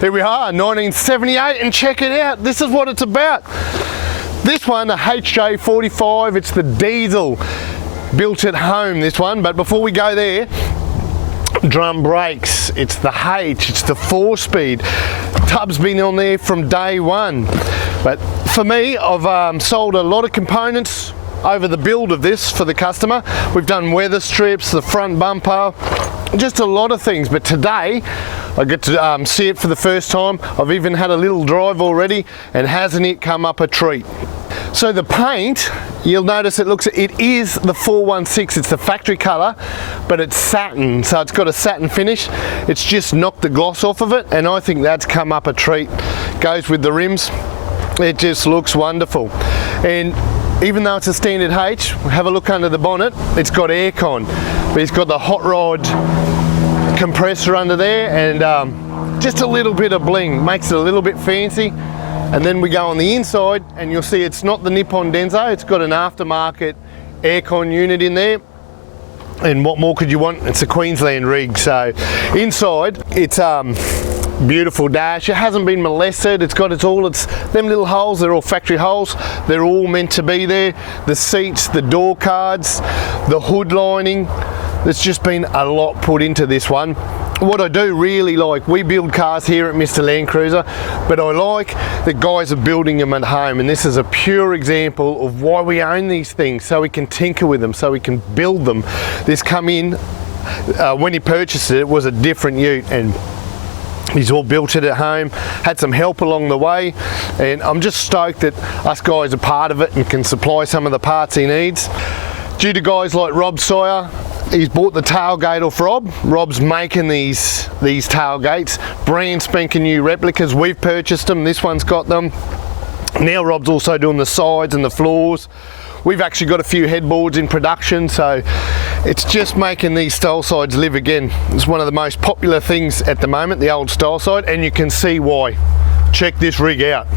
Here we are, 1978, and check it out. This is what it's about. This one, the HJ45, it's the diesel. Built at home, this one, but before we go there, drum brakes, it's the H, it's the 4-speed. Tub's been on there from day one. But for me, I've sold a lot of components over the build of this for the customer. We've done weather strips, the front bumper, just a lot of things. But today, I get to see it for the first time. I've even had a little drive already, and hasn't it come up a treat. So the paint, you'll notice it is the 416, it's the factory colour, but it's satin, so it's got a satin finish. It's just knocked the gloss off of it, and I think that's come up a treat. Goes with the rims, it just looks wonderful. And even though it's a standard H, have a look under the bonnet, it's got aircon, but it's got the hot rod compressor under there, and just a little bit of bling, makes it a little bit fancy. And then we go on the inside, and you'll see it's not the Nippon Denso, it's got an aftermarket aircon unit in there. And what more could you want? It's a Queensland rig. So inside, it's beautiful dash. It hasn't been molested. It's got them little holes, they're all factory holes. They're all meant to be there. The seats, the door cards, the hood lining. There's just been a lot put into this one. What I do really like, we build cars here at Mr Landcruiser, but I like that guys are building them at home, and this is a pure example of why we own these things, so we can tinker with them, so we can build them. This come in, when he purchased it, it was a different ute, and he's all built it at home, had some help along the way, and I'm just stoked that us guys are part of it and can supply some of the parts he needs. Due to guys like Rob Sawyer, he's bought the tailgate off Rob. Rob's making these tailgates, brand spanking new replicas. We've purchased them, this one's got them. Now Rob's also doing the sides and the floors. We've actually got a few headboards in production, so it's just making these style sides live again. It's one of the most popular things at the moment, the old style side, and you can see why. Check this rig out.